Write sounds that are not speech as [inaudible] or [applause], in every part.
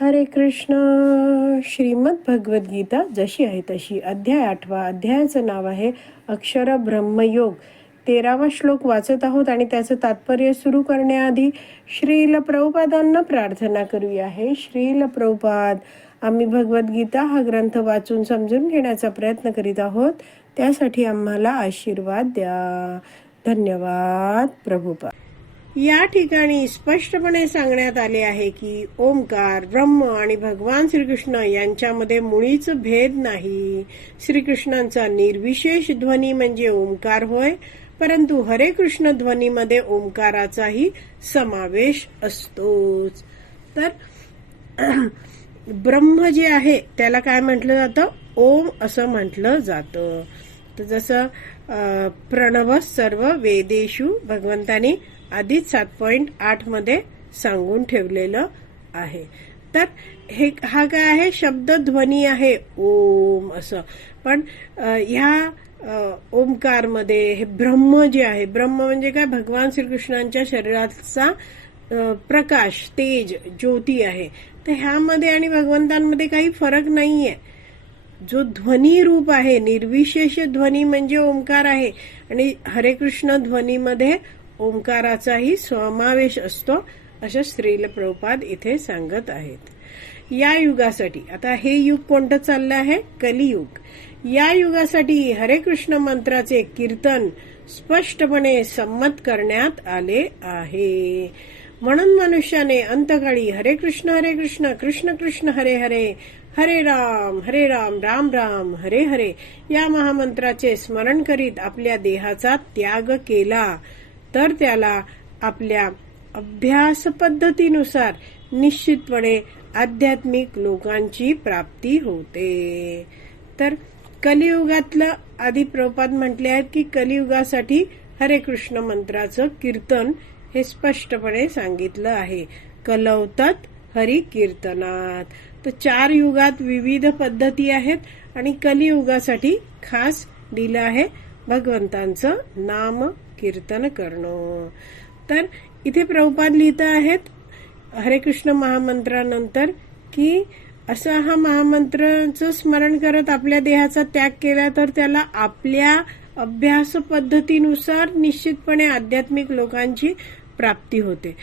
हरे कृष्ण. श्रीमद भगवद्गीता जशी आहे तशी. अध्याय आठवा. अध्यायाचं नाव आहे अक्षर ब्रह्मयोग. तेरावा श्लोक वाचत आहोत आणि त्याचं तात्पर्य सुरू करण्याआधी श्रील प्रभुपादांना प्रार्थना करूया. हे श्रील प्रभुपाद आम्ही भगवद्गीता हा ग्रंथ वाचून समजून घेण्याचा प्रयत्न करीत आहोत. त्यासाठी आम्हाला आशीर्वाद द्या. धन्यवाद प्रभुपाद. या ठिकाणी स्पष्टपणे सांगण्यात आले आहे की ओंकार ब्रह्म आणि भगवान श्रीकृष्ण यांच्यामध्ये मुळीच भेद नाही. श्रीकृष्णांचा निर्विशेष ध्वनी म्हणजे ओमकार होय परंतु हरे कृष्ण ध्वनीमध्ये ओंकाराचाही समावेश असतोच. तर [clears throat] ब्रह्म जे आहे त्याला काय म्हटलं जातं? ओम असं म्हटलं जातं. तर जसं प्रणव सर्व वेदेशू भगवंतानी आधीच सात पॉइंट आठमध्ये सांगून ठेवलेलं आहे. तर हे हा काय आहे? शब्द ध्वनी आहे. ओम असं. पण ह्या अं, ओमकारमध्ये हे ब्रह्म जे आहे ब्रह्म म्हणजे काय? भगवान श्रीकृष्णांच्या शरीराचा प्रकाश तेज ज्योती आहे. तर ह्यामध्ये आणि भगवंतांमध्ये काही फरक नाहीये. जो ध्वनी रूप आहे निर्विशेष ध्वनी म्हणजे ओंकार आहे. आणि हरे कृष्ण ध्वनीमध्ये ओंकाराचाही समावेश असतो असं स्त्रील प्रभुपाद इथे सांगत आहेत. या युगासाठी आता हे युग कोणतं चाललं आहे? कलियुग. या युगासाठी हरे कृष्ण मंत्राचे कीर्तन स्पष्टपणे संमत करण्यात आले आहे. म्हणून मनुष्याने अंतकाळी हरे कृष्ण हरे कृष्ण कृष्ण कृष्ण हरे हरे हरे राम हरे राम राम राम हरे हरे या महामंत्राचे स्मरण करीत आपल्या देहाचा त्याग केला. तर त्याला आपल्या अभ्यास पद्धतीनुसार निश्चितपणे आध्यात्मिक लोकांची प्राप्ती होते. तर कलियुगातलं आधी प्रपात म्हटले आहेत की कलियुगासाठी हरे कृष्ण मंत्राचं कीर्तन हे स्पष्टपणे सांगितलं आहे. कलवतात हरी कीर्तनात तर चार युगात विविध पद्धती आहेत आणि कलियुगासाठी खास दिलं आहे. भगवंतांचं नाम कीर्तन करणं. तर इथे प्रभुपाद लिहित आहेत हरे कृष्ण महामंत्रानंतर की असं हा महामंत्राचं स्मरण करत आपल्या देहाचा त्याग केला तर त्याला आपल्या अभ्यास पद्धतीनुसार निश्चितपणे आध्यात्मिक लोकांची प्राप्ती होते.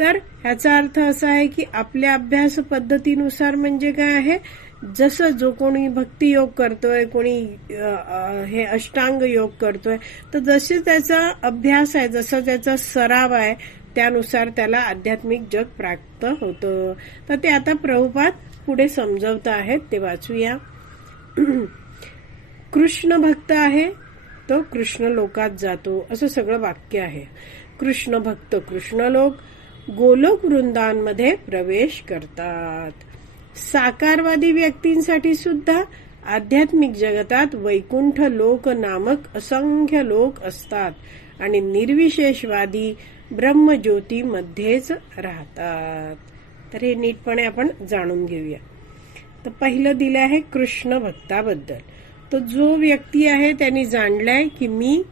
तर ह्याचा अर्थ असा आहे की आपल्या अभ्यास पद्धतीनुसार म्हणजे काय आहे? जसं जो कोणी भक्तियोग करतोय कोणी हे अष्टांग योग करतोय तर जसे त्याचा अभ्यास आहे जसं त्याचा सराव आहे त्यानुसार त्याला आध्यात्मिक जग प्राप्त होतं. तर ते आता प्रभुपात पुढे समजवत आहेत ते वाचूया. [clears throat] कृष्ण भक्त आहे तो कृष्ण लोकात जातो. असं सगळं वाक्य आहे. कृष्ण भक्त कृष्ण लोक गोलोक वृंदांमध्ये प्रवेश करतात. साकारवादी व्यक्तींसाठी सुद्धा आध्यात्मिक जगतात वैकुंठ लोक नामक असंख्य लोक असतात आणि निर्विशेषवादी ब्रह्मज्योती मध्येच राहतात. तर हे नीटपणे आपण जाणून घेऊया. तर पहिलं दिलं आहे कृष्ण भक्ताबद्दल. तर जो व्यक्ती आहे त्यांनी जाणलाय की मी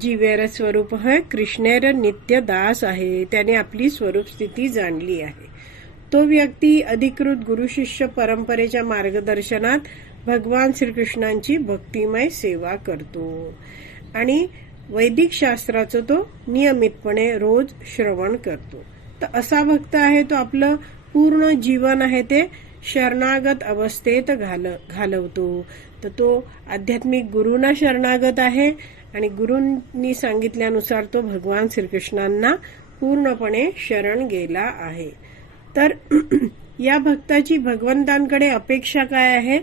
जीवेर स्वरूप है कृष्णेर नित्य दास आहे. त्याने आपली स्वरूप स्थिती जाणली आहे. तो व्यक्ती अधिकृत गुरुशिष्य परंपरेच्या मार्गदर्शनात भगवान श्रीकृष्णांची भक्तिमय सेवा करतो. आणि वैदिक शास्त्राचं तो नियमितपणे रोज श्रवण करतो. तर असा भक्त आहे तो आपलं पूर्ण जीवन आहे ते शरणागत अवस्थेत घाल घालवतो. तर तो आध्यात्मिक गुरुना शरणागत आहे आणि गुरूंनी सांगितल्यानुसार तो भगवान श्रीकृष्णांना पूर्णपणे शरण गेला आहे. तर [clears throat] या भक्ताची भगवंतांकडे अपेक्षा काय आहे?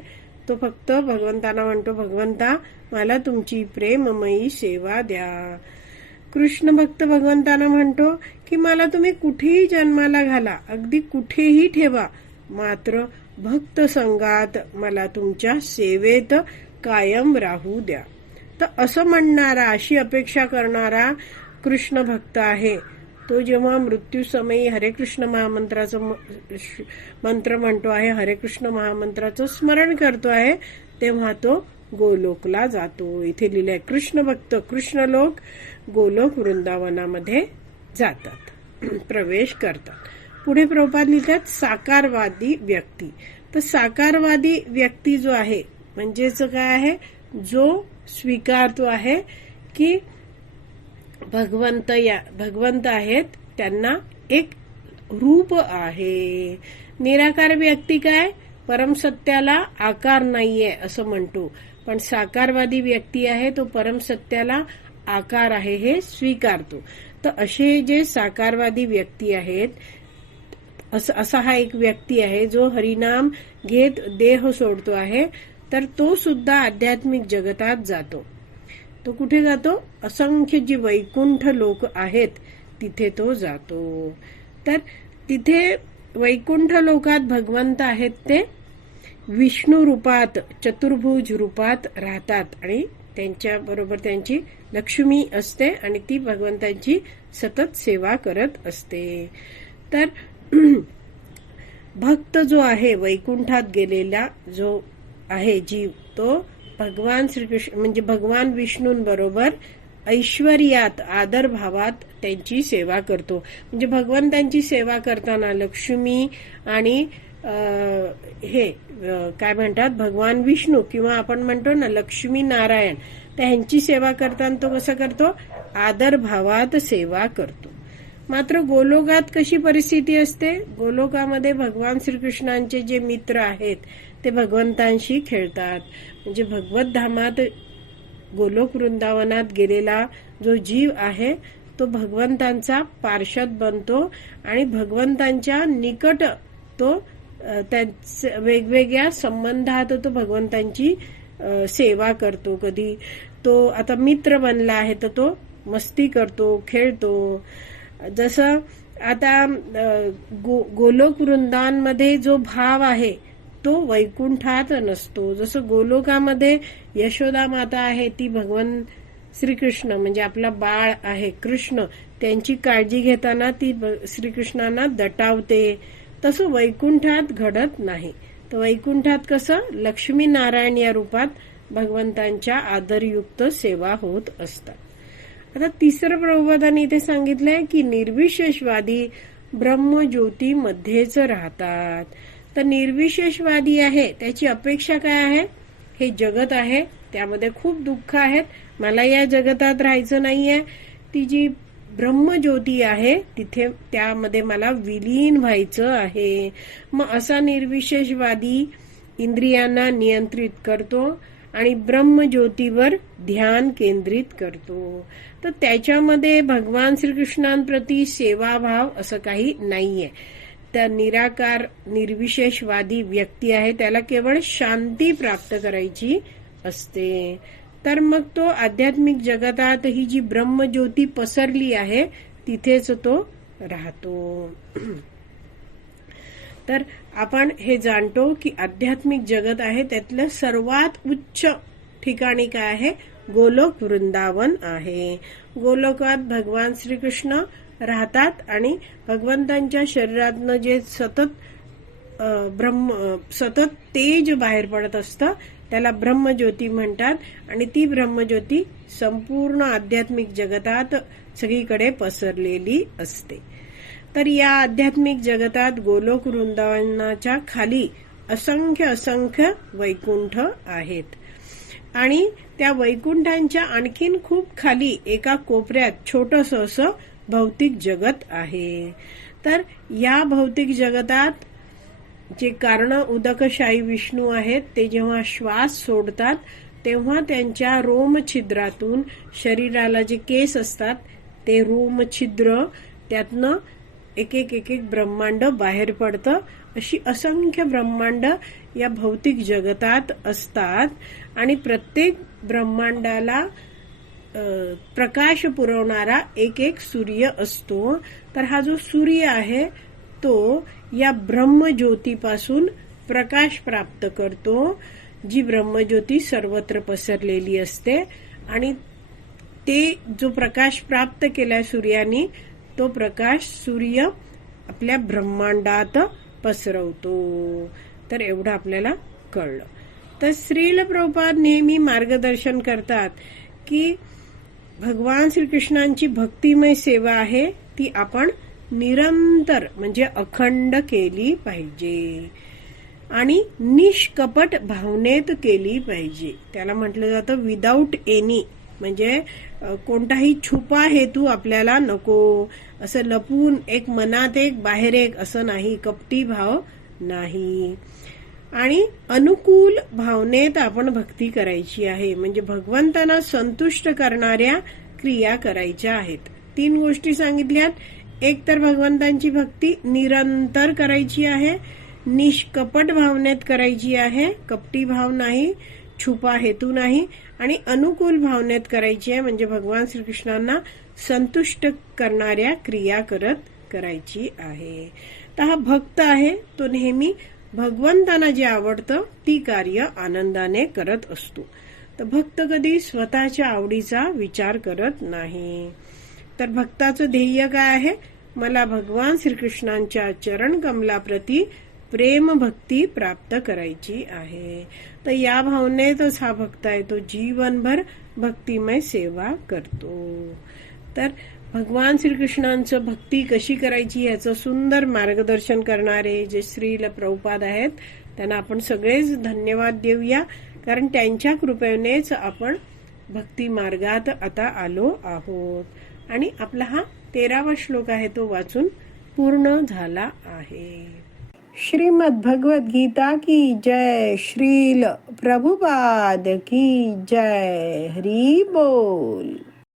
तो फक्त भगवंतांना म्हणतो भगवंता मला तुमची प्रेममयी सेवा द्या. कृष्ण भक्त भगवंतांना म्हणतो की मला तुम्ही कुठेही जन्माला घाला अगदी कुठेही ठेवा मात्र भक्त संघात मला तुमच्या सेवेत कायम राहू द्या. तर असं म्हणणारा अशी अपेक्षा करणारा कृष्ण भक्त आहे. तो जेव्हा मृत्यूसमयी हरे कृष्ण महामंत्राचं म- श- मंत्र म्हणतो आहे हरे कृष्ण महामंत्राचं स्मरण करतो आहे तेव्हा तो गोलोकला जातो. इथे लिहिलंय कृष्ण भक्त कृष्ण लोक गोलोक वृंदावनामध्ये जातात [clears throat] प्रवेश करतात. पुढे प्रभुपाद लिहितात साकारवादी व्यक्ती. तर साकारवादी व्यक्ती जो आहे म्हणजेच काय आहे? जो स्वीकारतो आहे की भगवंत या भगवंत आहेत त्यांना एक रूप आहे. निराकार व्यक्ती काय? परमसत्याला आकार नाहीये असं म्हणतो. पण साकारवादी व्यक्ती आहे तो परमसत्याला आकार आहे हे स्वीकारतो. तर असे जे साकारवादी व्यक्ती आहेत असा हा एक व्यक्ती आहे जो हरिनाम घेत देह सोडतो आहे तर तो सुद्धा आध्यात्मिक जगतात जातो. तो कुठे जातो? असंख्य जी वैकुंठ लोक आहेत तिथे तो जातो. तर तिथे वैकुंठ लोकात भगवंत आहेत ते. विष्णू रूपात चतुर्भुज रूपात राहतात आणि त्यांच्या बरोबर त्यांची लक्ष्मी असते आणि ती भगवंतांची सतत सेवा करत असते. तर [clears throat] भक्त जो आहे वैकुंठात गेलेला जो आहे जीव तो भगवान श्रीकृष्ण म्हणजे भगवान विष्णूंबरोबर ऐश्वर्यात आदर भावात त्यांची सेवा करतो. म्हणजे भगवान त्यांची सेवा करताना लक्ष्मी आणि हे काय म्हणतात? भगवान विष्णू किंवा आपण म्हणतो ना लक्ष्मी नारायण तर ह्यांची सेवा करताना तो कसं करतो? आदर भावात सेवा करतो. मात्र गोलोकात कशी परिस्थिती असते? गोलोकामध्ये भगवान श्रीकृष्णांचे जे मित्र आहेत ते भगवंतांशी खेळतात. म्हणजे भगवत धामात गोलोक वृंदावनात गेलेला जो जीव आहे तो भगवंतांचा पार्षद बनतो आणि भगवंतांच्या निकट तो अ, वेगवेगळ्या संबंधात तो भगवंतांची सेवा करतो. कधी तो आता मित्र बनला आहे तर तो मस्ती करतो खेळतो. जसं आता गो गोलोक वृंदांमध्ये जो भाव आहे तो वैकुंठात नसतो. जसं गोलोकामध्ये यशोदा माता आहे ती भगवान श्रीकृष्ण म्हणजे आपला बाळ आहे कृष्ण त्यांची काळजी घेताना ती श्रीकृष्णांना दटावते. तसं वैकुंठात घडत नाही. तर वैकुंठात कसं? लक्ष्मी नारायण या रूपात भगवंतांच्या आदरयुक्त सेवा होत असतात. आता तिसरं प्रबोधाने इथे सांगितलंय की निर्विशेषवादी ब्रह्मज्योती मध्येच राहतात. तर निर्विशेषवादी आहे. त्याची अपेक्षा काय आहे? हे जगत आहे. त्यामध्ये खूप दुःख आहेत. मला या जगतात राहायचं नाहीये. ती जी ब्रह्मज्योती आहे तिथे त्यामध्ये मला विलीन व्हायचं आहे. मग असा निर्विशेषवादी इंद्रियांना नियंत्रित करतो आणि ब्रह्मज्योतीवर ध्यान केंद्रित करतो. तर त्याच्यामध्ये भगवान श्रीकृष्णांप्रती सेवाभाव असं काही नाहीये. त्या निराकार निर्विशेषवादी व्यक्ती आहे. त्याला केवळ शांती प्राप्त करायची असते. तर मग तो आध्यात्मिक जगतात ही जी ब्रह्मज्योती पसरली आहे तिथेच तो राहतो. तर आपण हे जाणतो की आध्यात्मिक जगत आहे. त्यातलं सर्वात उच्च ठिकाणी काय आहे? गोलोक वृंदावन आहे. गोलोकात भगवान श्रीकृष्ण राहतात आणि भगवंतांच्या शरीरातनं जे सतत ब्रह्म सतत तेज बाहेर पडत असतं त्याला ब्रह्मज्योती म्हणतात. आणि ती ब्रह्मज्योती संपूर्ण आध्यात्मिक जगतात सगळीकडे पसरलेली असते. तर या आध्यात्मिक जगतात गोलोक वृंदावनाच्या खाली असंख्य असंख्य वैकुंठ आहेत. आणि त्या वैकुंठांच्या आणखीन खूप खाली एका कोपऱ्यात छोटस असं भौतिक जगत आहे. तर या भौतिक जगतात जे कारण उदकशाही विष्णू आहेत ते जेव्हा श्वास सोडतात तेव्हा त्यांच्या रोमछिद्रातून शरीराला जे केस असतात ते रोमछिद्र त्यातनं एक एक एक एक ब्रह्मांड बाहेर पडतं. अशी असंख्य ब्रह्मांड या भौतिक जगतात असतात. आणि प्रत्येक ब्रह्मांडाला प्रकाश पुरवणारा एक एक सूर्य असतो. तर हा जो सूर्य आहे तो या ब्रह्मज्योतीपासून प्रकाश प्राप्त करतो जी ब्रह्मज्योती सर्वत्र पसरलेली असते. आणि ते जो प्रकाश प्राप्त केला सूर्यानी तो प्रकाश सूर्य आपल्या ब्रह्मांडात पसरवतो. तर एवढं आपल्याला कळलं. तर श्रील प्रभुपाद नेहमी मार्गदर्शन करतात की भगवान श्रीकृष्णांची भक्तिमय सेवा आहे ती आपण निरंतर म्हणजे अखंड केली पाहिजे. आणि निष्कपट भावनेत केली पाहिजे. त्याला म्हटलं जातं विदाऊट एनी म्हणजे कोणताही छुपा हेतू आपल्याला नको. असं लपून एक मनात एक बाहेर एक असं नाही कपटी भाव नाही. आणि अनुकूल भावनेत आपण भक्ती करायची आहे. म्हणजे भगवंतांना संतुष्ट करणाऱ्या क्रिया करायच्या आहेत. तीन गोष्टी सांगितल्यात. एक तर भगवंतांची भक्ती निरंतर करायची आहे. निष्कपट भावनेत करायची आहे. कपटी भाव नाही. छुपा हेतू नाही. आणि अनुकूल भावनेत करायची आहे. म्हणजे भगवान श्रीकृष्णांना संतुष्ट करणाऱ्या क्रिया करत करायची आहे. तर हा भक्त आहे. तो नेहमी भगवंतांना जे आवडतं ती कार्य आनंदाने करत असतो. तर भक्त कधी स्वतःच्या आवडीचा विचार करत नाही. तर भक्ताचं ध्येय काय आहे? मला भगवान श्रीकृष्णांच्या चरण कमलाप्रती प्रेम भक्ती प्राप्त करायची आहे. तर या भावनेतच हा भक्त आहे तो जीवनभर भक्तिमय सेवा करतो. तर भगवान श्रीकृष्णांचं भक्ती कशी करायची याचं सुंदर मार्गदर्शन करणारे जे श्रील प्रभुपाद आहेत त्यांना आपण सगळेच धन्यवाद देऊया. कारण त्यांच्या कृपेनेच आपण भक्ती मार्गात आता आलो आहोत. आणि आपला हा तेरावा श्लोक आहे तो वाचून पूर्ण झाला आहे. श्रीमद भगवत गीता की जय श्रील प्रभुपाद की जय हरी बोल.